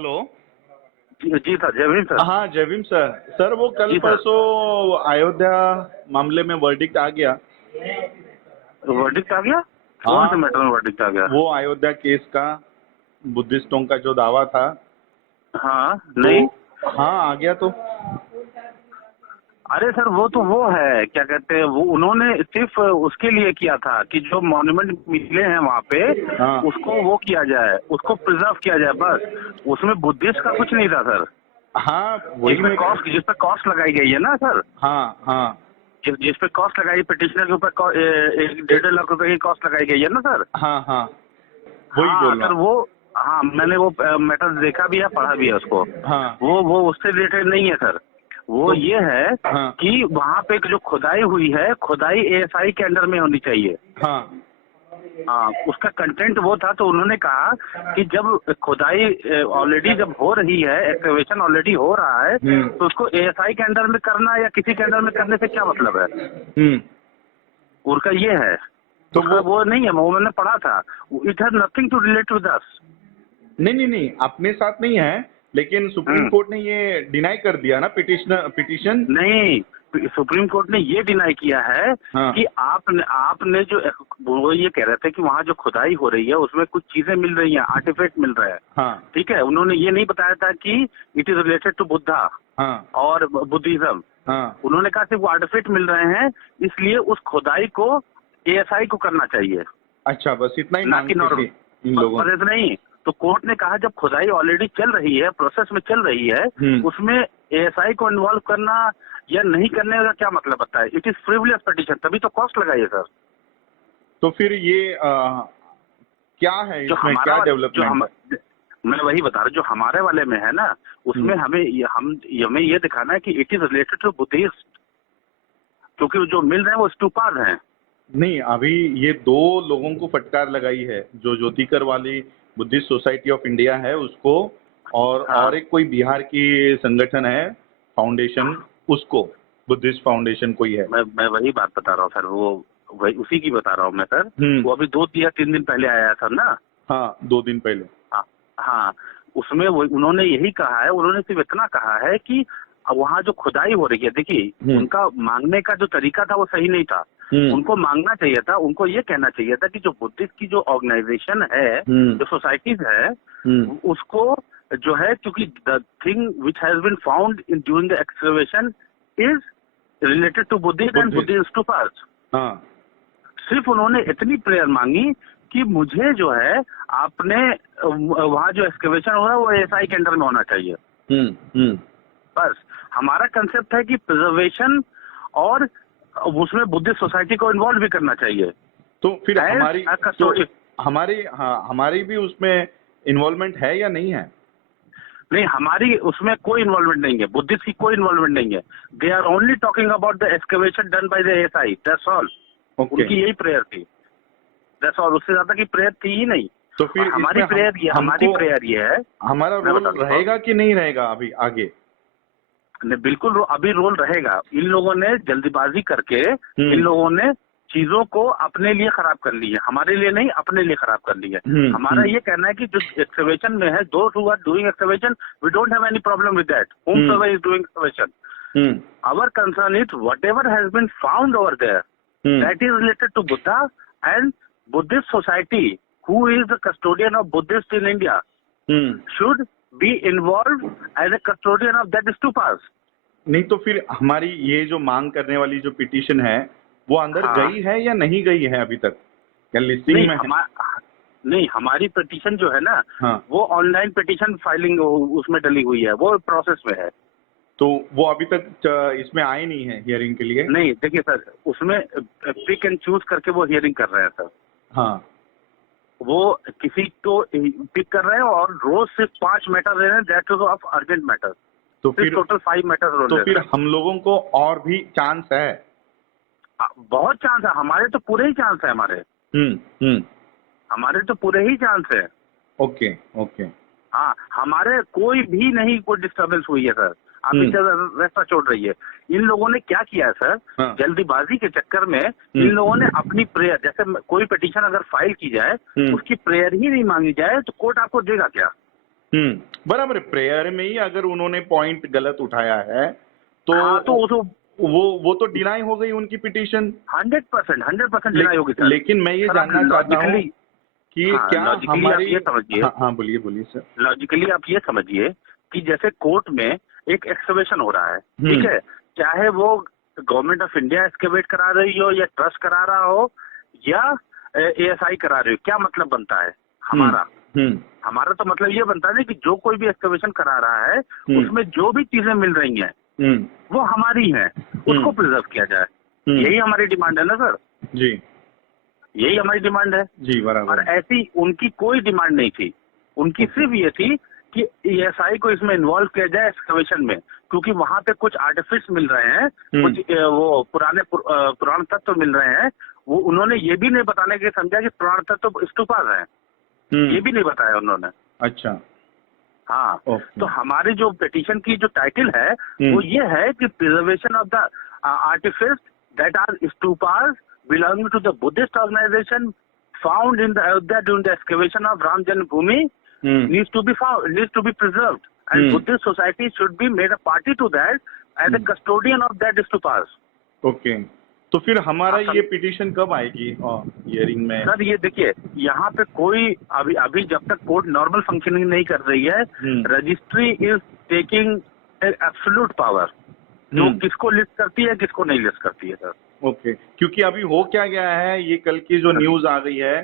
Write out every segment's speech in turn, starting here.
Hello. जी sir, जय Bhim sir. हाँ जय भीम सर। सर वो कल जी सर। परसों अयोध्या मामले में वर्डिक्ट आ गया। वर्डिक्ट आ गया? कौन से हाँ मैटर में वर्डिक्ट आ गया? वो अयोध्या केस का बुद्धिस्टों का जो दावा था हाँ, तो नहीं। हाँ आ गया तो। अरे सर, वो है, क्या कहते हैं, वो उन्होंने सिर्फ उसके लिए किया था कि जो मॉन्यूमेंट मिले हैं वहाँ पे हाँ उसको वो किया जाए, उसको प्रिजर्व किया जाए, बस। उसमें बुद्धिस्ट का कुछ नहीं था सर। हाँ वही मैं। जिस पे कॉस्ट लगाई गई है ना सर, हाँ हाँ जिस पे कॉस्ट लगाई, पिटिशनर के ऊपर 1.5 लाख रुपए की कॉस्ट लगाई गई है ना सर। हाँ हाँ वही हाँ बोल रहा सर, हूँ। वो, हाँ मैंने वो मैटर देखा भी है, पढ़ा भी है उसको। हाँ वो उससे रिलेटेड नहीं है सर। वो तो ये है हाँ कि वहाँ पे जो खुदाई हुई है, खुदाई एएसआई के अंडर में होनी चाहिए। हाँ हाँ, उसका कंटेंट वो था, तो उन्होंने कहा कि जब खुदाई ऑलरेडी जब हो रही है, एक्सकवेशन ऑलरेडी हो रहा है, तो उसको एएसआई के अंडर में करना या किसी के अंडर में करने से क्या मतलब है। हम्म। उनका ये है, तो उसका वो नहीं है, वो मैंने पढ़ा था। It has nothing to relate with us. नहीं नहीं नहीं अपने साथ नहीं है, लेकिन सुप्रीम हम्म। कोर्ट ने ये डिनाई कर दिया ना पिटिशन। नहीं, सुप्रीम कोर्ट ने ये डिनाई किया है हाँ कि आपने जो, वो ये कह रहे थे कि वहाँ जो खुदाई हो रही है उसमें कुछ चीजें मिल रही हैं, आर्टिफैक्ट मिल रहे हैं। हाँ ठीक है, उन्होंने ये नहीं बताया था कि it is related to Buddha हाँ और बुद्धिज्म। हाँ। उन्होंने कहा सिर्फ वो आर्टिफैक्ट मिल रहे हैं, इसलिए उस खुदाई को एएसआई को करना चाहिए, अच्छा बस इतना ही ना कि मांगते नॉर्म। थे इन लोगों। पर इतना नहीं, तो कोर्ट ने कहा जब खुदाई ऑलरेडी चल रही है, प्रोसेस में चल रही है, उसमें एएसआई को इन्वॉल्व करना या नहीं करने का क्या मतलब बनता है। इट इज फ्रिवलेस पिटीशन, तभी तो कॉस्ट लगाई है सर। तो फिर ये क्या है जो इसमें, क्या हमारा जो डेवलपमेंट हम है? मैं वही बता रहा हूँ, जो हमारे वाले में है ना, उसमें हमें ये दिखाना है कि it is related to Buddhist, क्योंकि जो मिल रहे हैं वो स्टूपाज हैं। नहीं अभी ये दो लोगों को फटकार लगाई है, जो ज्योतिकर वाली बुद्धिस्ट सोसाइटी ऑफ इंडिया है उसको, हाँ, और एक कोई बिहार की संगठन है फाउंडेशन, उसको बुद्धिस्ट फाउंडेशन कोई है। मैं वही बात बता रहा हूँ सर, वो वही उसी की बता रहा हूँ मैं सर। वो अभी 2 या 3 दिन पहले आया था ना। हाँ 2 दिन पहले। हाँ, हाँ, उसमें वो उन्होंने यही कहा है, उन्होंने सिर्फ इतना कहा है कि वहाँ जो खुदाई हो रही है, देखिए उनका मांगने का जो तरीका था वो सही नहीं था। उनको मांगना चाहिए था, उनको ये कहना चाहिए था कि जो बुद्धिस्ट की जो ऑर्गेनाइजेशन है, जो सोसाइटीज है, उसको जो है, क्योंकि the thing which has been found in during the excavation is related to Buddhist and Buddhist. Buddhist stupas. हाँ सिर्फ उन्होंने इतनी प्रेयर मांगी कि मुझे जो है, आपने वहाँ जो एक्सकवेशन हो रहा है वो एएसआई के अंडर में होना चाहिए, हम्म। बस। हमारा कंसेप्ट है कि प्रिजर्वेशन, और उसमें बुद्धिस्ट सोसाइटी को इन्वॉल्व भी करना चाहिए तो फिर एज हमारी अ तो कस्टोडियन। हमारी, हाँ हमारी भी उसमें इन्वॉल्वमेंट है या नहीं है? नहीं, हमारी उसमें कोई इन्वॉल्वमेंट नहीं है, बुद्धिस्ट की कोई इन्वॉल्वमेंट नहीं है। They are only talking about the excavation done by the ASI, that's all. Okay. उनकी यही प्रेयर थी, दैट्स ऑल। उससे ज्यादा की प्रेयर थी ही नहीं। तो और फिर इसमें हमारी हमको प्रेयर ये है। हमारा मैं रोल बता देता हूँ, रहेगा कि नहीं रहेगा अभी आगे? बिल्कुल अभी रोल रहेगा। इन लोगों ने जल्दीबाजी करके, इन हम्म लोगों ने चीजों को अपने लिए खराब कर ली है, हमारे लिए नहीं, अपने लिए खराब कर ली है। हमारा हम्म ये कहना है कि जो एक्सकवेशन में है, those who are doing excavation, we don't have any problem with that, whomsoever is doing excavation. Hmm Our concern is whatever has been found over there, that is related to Buddha and Buddhist society, who is the custodian of Buddhist in India, should be involved as a custodian of that stupas. नहीं तो फिर हमारी ये जो मांग करने वाली जो पिटीशन है वो अंदर हाँ, गई है या नहीं गई है अभी तक, या लिस्टिंग में है? नहीं, हमारी पिटीशन जो है ना, हाँ वो ऑनलाइन पिटीशन फाइलिंग उसमें डली हुई है, वो प्रोसेस में है। तो वो अभी तक इसमें आए नहीं है हियरिंग के लिए? नहीं, देखिए सर, उसमें पिक एंड चूज करके वो हियरिंग कर रहे हैं सर। हाँ वो किसी को पिक कर रहे हैं और रोज सिर्फ 5 मैटर ले रहे हैं, that is of urgent matter. तो सिर्फ फिर टोटल 5 मैटर रोज तो ले फिर रहे हैं। हम लोगों को और भी चांस है? बहुत चांस है, हमारे तो पूरे ही चांस है, हम्म। हमारे तो पूरे ही चांस है। Okay okay. हाँ, हमारे कोई भी नहीं, कोई डिस्टर्बेंस हुई है सर। अभी रास्ता छोड़ रही है। इन लोगों ने क्या किया है सर, हाँ। जल्दीबाजी के चक्कर में इन लोगों ने अपनी प्रेयर, जैसे कोई पिटीशन अगर फाइल की जाए, उसकी प्रेयर ही नहीं मांगी जाए, तो कोर्ट आपको देगा क्या? बराबर है। प्रेयर में ही अगर उन्होंने पॉइंट गलत उठाया है तो हाँ, तो वो तो डिनाई हो गई उनकी पिटीशन। 100% डिनाई होगी सर। लेकिन मैं ये सर, आप जानना चाहता हूँ लॉजिकली, कि हाँ, क्या लॉजिकली आप हमारी, ये समझिए, हाँ हाँ बोलिए बोलिए सर। लॉजिकली आप ये समझिए कि जैसे कोर्ट में एक एक्सकवेशन हो रहा है, ठीक है, चाहे वो गवर्नमेंट ऑफ इंडिया एक्सकवेट करा रही हो या ट्रस्ट करा रहा हो या एएसआई करा रही हो, क्या मतलब बनता है हमारा? हमारा तो मतलब ये बनता है ना कि जो कोई भी एक्सकवेशन करा रहा है उसमें जो भी चीजें मिल रही हैं वो हमारी हैं, उसको प्रिजर्व किया जाए। यही हमारी डिमांड है ना सर जी, यही हमारी डिमांड है जी बराबर। और ऐसी उनकी कोई डिमांड नहीं थी। उनकी सिर्फ ये थी कि एएसआई को इसमें इन्वॉल्व किया जाए एक्सकवेशन में, क्योंकि वहां पे कुछ आर्टिफिक्स मिल रहे हैं, कुछ वो पुराण तत्व मिल रहे हैं। वो उन्होंने ये भी नहीं बताने के समझा कि पुराण तत्व स्तूपास हैं, ये भी नहीं बताया उन्होंने। अच्छा, हाँ, तो हमारी जो पिटीशन की जो टाइटल है वो ये है कि preservation of the artifacts that are stupas belonging to the Buddhist organization found in the Ayodhya during the excavation of Ram Janmabhoomi needs to be preserved, and Buddhist society should be made a party to that as a custodian of that stupas. Okay, तो फिर हमारा ये petition कब आएगी hearing में? Sir ये देखिए, यहाँ पे कोई अभी जब तक कोर्ट नॉर्मल फंक्शनिंग नहीं कर रही है, registry is taking absolute power, जो किसको लिस्ट करती है किसको नहीं लिस्ट करती है सर। ओके, क्योंकि अभी हो क्या गया है, ये कल की जो न्यूज आ गई है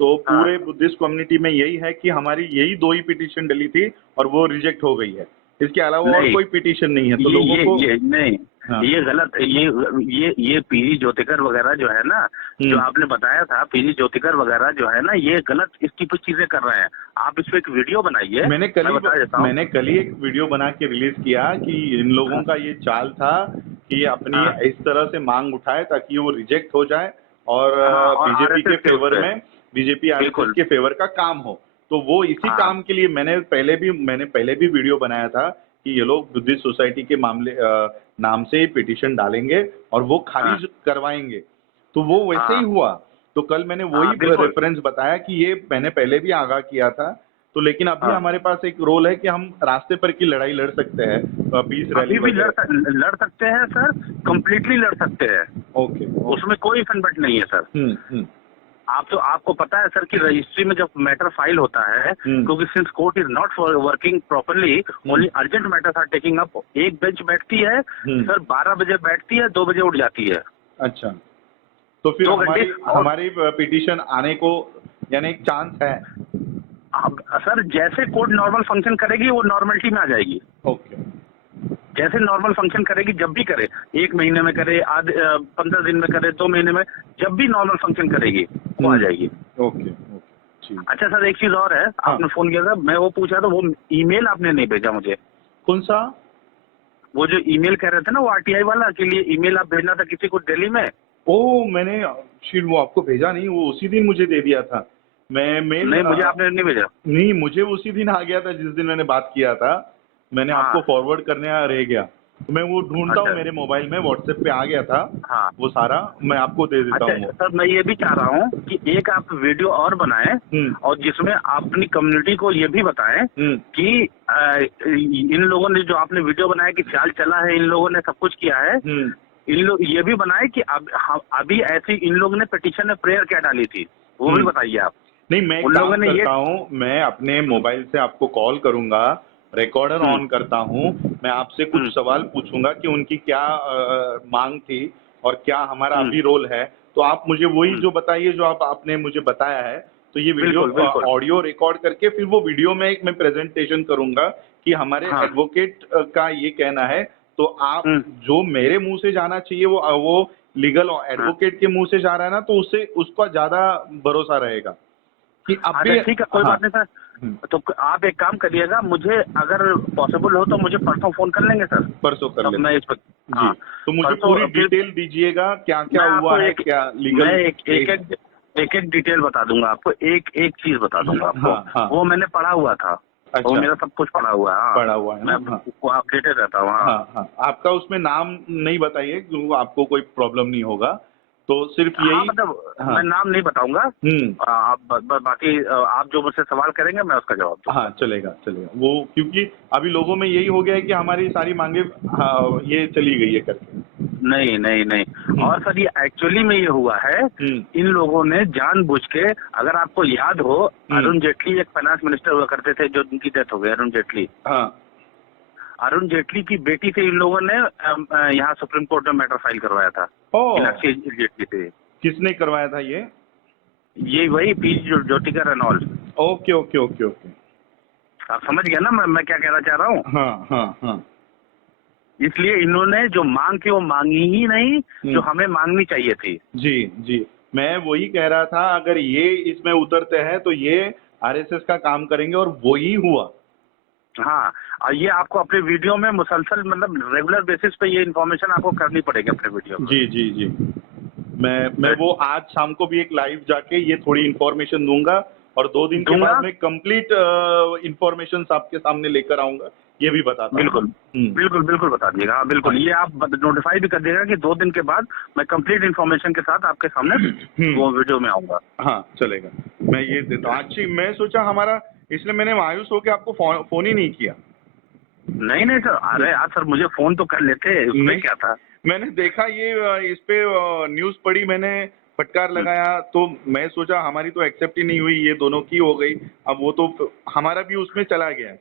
तो पूरे बुद्धिस्ट कम्युनिटी में यही है कि हमारी यही 2 ही पिटीशन डली थी और वो रिजेक्ट हो गई है, इसके अलावा और कोई पिटीशन नहीं है। तो लोगों को नहीं, हाँ। ये गलत, ये पीरी ज्योतिकर वगैरह जो है ना, जो आपने बताया था पीरी ज्योतिकर वगैरह जो है ना, ये गलत इसकी कुछ चीजें कर रहे हैं। आप इस पे एक वीडियो बनाइए। मैंने कल ही एक वीडियो बना के रिलीज किया कि इन लोगों का ये चाल था कि अपनी इस तरह से मांग उठाए ताकि वो रिजेक्ट हो जाए और बीजेपी के फेवर में, बीजेपी आरएसएस के फेवर का काम हो। तो वो इसी काम के लिए मैंने पहले भी वीडियो बनाया था कि ये लोग बुद्धिस्ट सोसाइटी के मामले नाम से पिटीशन डालेंगे और वो खारिज करवाएंगे। तो वो वैसे ही हुआ। तो कल मैंने वही रेफरेंस बताया कि ये मैंने पहले भी आगाह किया था। तो लेकिन अभी हमारे पास एक रोल है कि हम रास्ते पर की लड़ाई लड़ सकते हैं, पीस रैली भी लड़ सकते हैं सर, कंप्लीटली लड़ सकते हैं। ओके, उसमें कोई फंबट नहीं है सर। आपको पता है सर कि रजिस्ट्री में जब मैटर फाइल होता है, क्योंकि since court is not working properly, only urgent matters are taking up. एक बेंच बैठती है सर, 12 बजे बैठती है, 2 बजे उठ जाती है। अच्छा, तो फिर हमारी पिटीशन आने को यानी एक चांस है? सर जैसे कोर्ट नॉर्मल फंक्शन करेगी वो नॉर्मलिटी में आ जाएगी। ओके, जैसे नॉर्मल फंक्शन करेगी, जब भी करे, 1 महीने में करे, 15 दिन में करे, 2 महीने में, जब भी नॉर्मल फंक्शन करेगी वो आ जाएगी। ओके, अच्छा सर, एक चीज और है, आपने फोन किया था, मैं वो पूछा था, वो ईमेल आपने नहीं भेजा मुझे। कौन सा? वो जो ईमेल कह रहे थे ना, वो आरटीआई वाला के लिए ईमेल आप भेजना था किसी को दिल्ली में। मैंने फिर वो आपको भेजा नहीं, वो उसी दिन मुझे दे दिया था। मैं नहीं, मुझे आपने नहीं भेजा। नहीं, मुझे उसी दिन आ गया था जिस दिन मैंने बात किया था। मैंने आपको फॉरवर्ड करने रह गया, तो मैं वो ढूंढता हूँ मेरे मोबाइल में, व्हाट्सएप पे आ गया था। वो सारा मैं आपको दे देता हूँ। सर मैं ये भी चाह रहा हूँ कि एक आप वीडियो और बनाएं और जिसमें आप अपनी कम्युनिटी को ये भी बताएं कि इन लोगों ने जो आपने वीडियो बनाया कि चाल चला है, इन लोगों ने सब कुछ किया है, इन लोग ये भी बनाए कि अभी ऐसी इन लोगों ने पिटीशन में प्रेयर क्या डाली थी, वो भी बताइए आप। नहीं, मैं काम करता हूँ, मैं अपने मोबाइल से आपको कॉल करूंगा, रिकॉर्डर ऑन करता हूँ, मैं आपसे कुछ सवाल पूछूंगा कि उनकी क्या मांग थी और क्या हमारा अभी रोल है। तो आप मुझे वही जो बताइए जो आपने मुझे बताया है। तो ये वीडियो ऑडियो रिकॉर्ड करके फिर वो वीडियो में एक मैं प्रेजेंटेशन करूंगा कि हमारे एडवोकेट का ये कहना है। तो आप जो मेरे मुंह से जाना चाहिए वो लीगल एडवोकेट के मुंह से जा रहा है ना, तो उससे उसका ज्यादा भरोसा रहेगा कि अब भी। ठीक है, कोई बात नहीं सर। तो आप एक काम करिएगा, मुझे अगर पॉसिबल हो तो मुझे परसों फोन कर लेंगे सर। परसों कर लेंगे। मैं इस पर जी, तो मुझे पूरी डिटेल दीजिएगा क्या क्या हुआ है, क्या लीगल। मैं एक डिटेल बता दूंगा आपको, एक चीज बता दूंगा आपको। वो मैंने पढ़ा हुआ था। अच्छा। वो मेरा सब कुछ पढ़ा हुआ है। पढ़ा हुआ है, मैं अपडेटेड रहता हूँ। आपका उसमें नाम नहीं बताइए, आपको कोई प्रॉब्लम नहीं होगा। तो सिर्फ हाँ, यही। मतलब हाँ। मैं नाम नहीं बताऊंगा। आप बाकी आप जो मुझसे सवाल करेंगे मैं उसका जवाब दूंगा। हाँ, चलेगा चलेगा वो, क्योंकि अभी लोगों में यही हो गया है कि हमारी सारी मांगे ये चली गई है करके। नहीं नहीं नहीं, और सर ये एक्चुअली में ये हुआ है, इन लोगों ने जानबूझ के, अगर आपको याद हो, अरुण जेटली एक फाइनेंस मिनिस्टर हुआ करते थे जो उनकी डेथ हो गई, अरुण जेटली। हाँ। अरुण जेटली की बेटी से इन लोगों ने यहाँ सुप्रीम कोर्ट में मैटर फाइल करवाया था। मीनाक्षी जेटली से। किसने करवाया था ये वही P Jyotika Reynold. Okay okay okay okay. आप समझ गए ना मैं क्या कहना चाह रहा हूँ? हाँ हाँ हाँ। इसलिए इन्होंने जो मांग की वो मांगी ही नहीं जो हमें मांगनी चाहिए थी। जी जी, मैं वही कह रहा था, अगर ये इसमें उतरते हैं तो ये आरएसएस का काम करेंगे, और वो ही हुआ। हाँ, और ये आपको अपने वीडियो में मुसलसल, मतलब रेगुलर बेसिस पे ये इन्फॉर्मेशन आपको करनी पड़ेगी अपने वीडियो में। जी जी जी, मैं वो आज शाम को भी एक लाइव जाके ये थोड़ी इन्फॉर्मेशन दूंगा, और 2 दिन के बाद में कंप्लीट इन्फॉर्मेशन आपके सामने लेकर आऊंगा, ये भी बताता हूँ। बिल्कुल बिल्कुल बिल्कुल बता दीजिएगा। हाँ बिल्कुल, ये आप नोटिफाई भी कर देगा कि 2 दिन के बाद मैं कंप्लीट इन्फॉर्मेशन के साथ आपके सामने वो वीडियो में आऊंगा। हाँ चलेगा, मैं ये देता हूँ। अच्छी, मैं सोचा हमारा, इसलिए मैंने मायूस होकर आपको फोन ही नहीं किया। नहीं नहीं सर, अरे यार सर मुझे फोन तो कर लेते, उसमें क्या था। मैंने देखा ये इस पे न्यूज पढ़ी, मैंने फटकार लगाया, तो मैं सोचा हमारी तो एक्सेप्ट ही नहीं हुई, ये दोनों की हो गई, अब वो तो हमारा भी उसमें चला गया।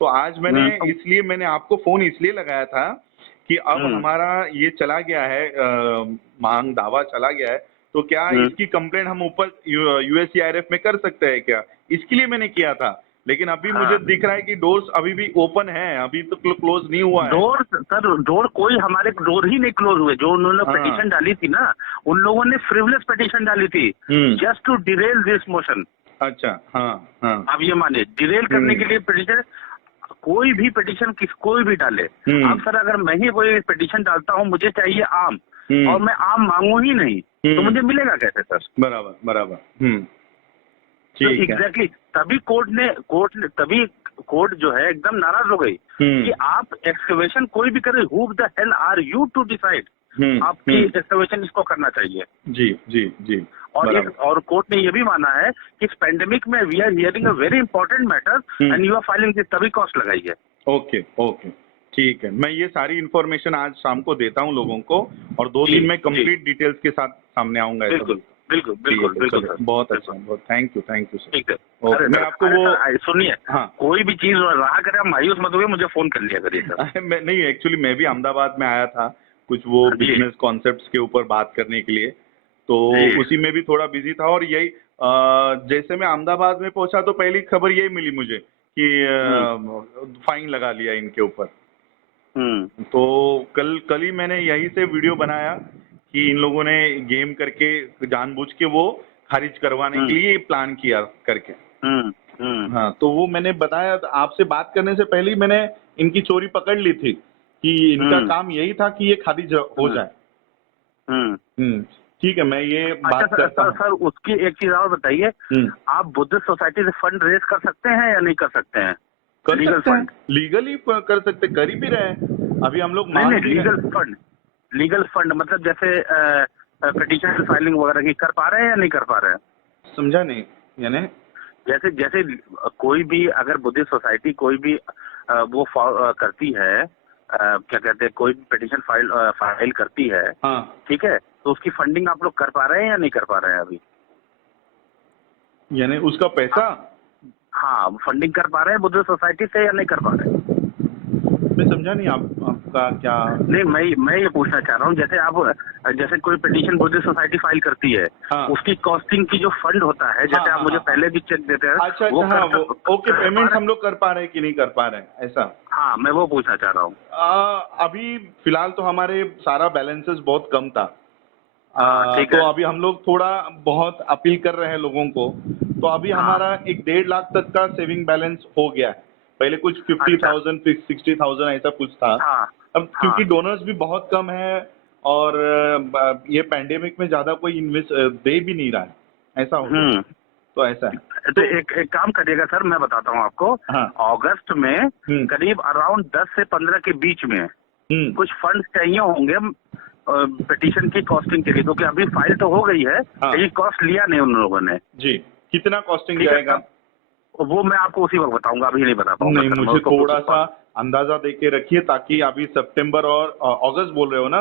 तो आज मैंने आपको फोन इसलिए लगाया था कि अब हमारा ये चला गया है, मांग दावा चला गया है, तो क्या इसकी कंप्लेंट हम ऊपर यूएससीआईआरएफ में कर सकते हैं क्या, इसके लिए मैंने किया था। लेकिन अभी मुझे दिख रहा है कि डोर्स अभी भी ओपन है, अभी तो क्लोज नहीं हुआ है। डोर कोई हमारे डोर ही नहीं क्लोज हुए। जो उन्होंने पिटीशन डाली थी ना, उन लोगों ने फ्रिवलेस पिटीशन डाली थी, just to derail this motion. अच्छा, हाँ हाँ। आप ये माने, डिरेल करने के लिए पिटीशन, कोई भी पिटीशन कोई भी डाले। अब सर अगर मैं ही कोई पिटीशन डालता हूँ, मुझे चाहिए आम, और मैं आम मांगू ही नहीं, तो मुझे मिलेगा कैसे सर? बराबर बराबर। तो एग्जैक्टली तभी कोर्ट जो है एकदम नाराज हो गई कि आप एक्सकवेशन कोई भी करे, who the hell are you to decide आपकी एक्सकवेशन इसको करना चाहिए। जी जी जी। और कोर्ट ने ये भी माना है कि इस पेंडेमिक में we are hearing a very important matter and you are filing this, तभी कॉस्ट लगाई है। ओके ओके, ठीक है, मैं ये सारी इन्फॉर्मेशन आज शाम को देता हूँ लोगों को, और 2 दिन में कंप्लीट डिटेल्स के साथ सामने आऊंगा। बिल्कुल बिल्कुल बिल्कुल बिल्कुल सर, बहुत अच्छा, बहुत थैंक यू सर। ठीक है। मैं आपको वो सुनिए, हाँ, कोई भी चीज रहा करे आप मायूस मत होइए, मुझे फोन कर लिया करिए सर। नहीं, एक्चुअली मैं भी अहमदाबाद में आया था कुछ वो बिजनेस कॉन्सेप्ट्स के ऊपर बात करने के लिए, तो उसी में भी थोड़ा बिजी था, और यही जैसे मैं अहमदाबाद में पहुंचा तो पहली खबर यही मिली मुझे कि फाइन लगा लिया इनके ऊपर। तो कल ही मैंने यही से वीडियो बनाया कि इन लोगों ने गेम करके जानबूझ के वो खारिज करवाने के लिए प्लान किया करके। हाँ, तो वो मैंने बताया, आपसे बात करने से पहले ही मैंने इनकी चोरी पकड़ ली थी कि इनका काम यही था कि ये खारिज हो जाए। ठीक है, मैं ये बात करता हूँ। सर उसकी एक चीज और बताइए, आप बुद्धिस्ट सोसाइटी से फंड रेज कर सकते हैं या नहीं कर सकते हैं? लीगली कर सकते, कर ही भी रहे हैं अभी हम लोग। लीगल फंड मतलब जैसे पिटीशन फाइलिंग वगैरह की कर पा रहे हैं या नहीं कर पा रहे हैं? समझा नहीं, यानी जैसे कोई भी अगर बुद्धिस्ट सोसाइटी कोई भी वो करती है, क्या कहते हैं, कोई भी पिटीशन फाइल करती है, ठीक है, तो उसकी फंडिंग आप लोग कर पा रहे हैं या नहीं कर पा रहे हैं अभी? यानी उसका पैसा? हाँ, फंडिंग कर पा रहे हैं बुद्धिस्ट सोसाइटी से या नहीं कर पा रहे हैं? मैं समझा नहीं आपका क्या। नहीं, मैं ये पूछना चाह रहा हूँ, जैसे कोई पिटीशन बुद्धिस्ट सोसाइटी फाइल करती है, उसकी कॉस्टिंग की जो फंड होता है, जैसे आप मुझे पहले भी चेक देते हैं। अच्छा, ओके, पेमेंट हम लोग कर पा रहे हैं कि नहीं कर पा रहे हैं, ऐसा? हाँ, मैं वो पूछना चाह रहा हूँ। अभी फिलहाल तो हमारे सारा बैलेंसेस बहुत कम था, तो अभी हम लोग थोड़ा बहुत अपील कर रहे हैं लोगों को, तो अभी हमारा 1.5 लाख तक का सेविंग बैलेंस हो गया है। पहले कुछ 50,000 60,000 ऐसा कुछ था। अब क्योंकि डोनर्स भी बहुत कम है, और ये पैंडेमिक में ज्यादा कोई इन्वेस्ट दे भी नहीं रहा है, ऐसा हो गया। तो ऐसा है, तो एक काम करिएगा सर, मैं बताता हूँ आपको। अगस्त में करीब अराउंड 10 से 15 के बीच में कुछ फंड चाहिए होंगे, पिटीशन की कॉस्टिंग के लिए, क्योंकि अभी फाइल तो हो गई है, हाँ। लेकिन कॉस्ट लिया नहीं उन लोगों ने। जी, कितना कॉस्टिंग ठीक है, जाएगा? वो मैं आपको उसी वक्त बताऊंगा, अभी नहीं बता पाऊंगा नहीं, सर, मैं मुझे उसको थोड़ा सा अंदाजा दे के रखिए, ताकि अभी सितंबर और अगस्त बोल रहे हो ना,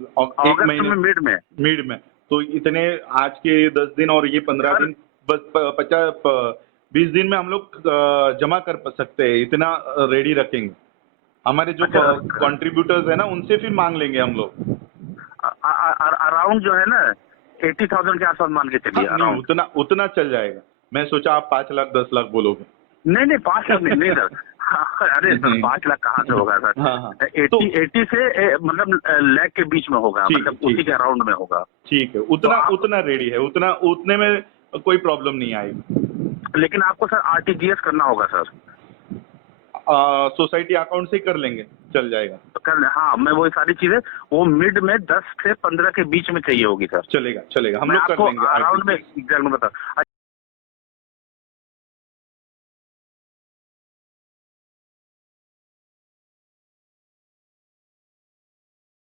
एक अगस्त महीने में मिड में, तो इतने आज के 10 दिन और ये 15 सर, दिन, बस 20 दिन में हम लोग जमा कर सकते हैं, इतना रेडी रखेंगे। हमारे जो अच्छा, कंट्रीब्यूटर्स है ना, उनसे फिर मांग लेंगे हम लोग। अराउंड जो है ना 80,000 के आसपास मान के चलिए, हाँ, नहीं, अराउंड। उतना उतना चल जाएगा। मैं सोचा आप 5 लाख 10 लाख बोलोगे। नहीं 5 लाख नहीं सर। अरे सर, नहीं। 5 लाख कहाँ से होगा सर? हाँ, हाँ। 80 से मतलब लाख के बीच में होगा, ठीक, मतलब ठीक। उसी के अराउंड में होगा। ठीक है, तो उतना रेडी है, उतने में कोई प्रॉब्लम नहीं आएगी। लेकिन आपको सर आरटीजीएस करना होगा सर। सोसाइटी अकाउंट से ही कर लेंगे, चल जाएगा। हाँ, मैं वो सारी चीजें वो मिड में 10 से 15 के बीच में चाहिए होगी सर। चलेगा, हम मैं लोग कर आपको लेंगे अराउंड में RTGS। एग्जैक्ट में बता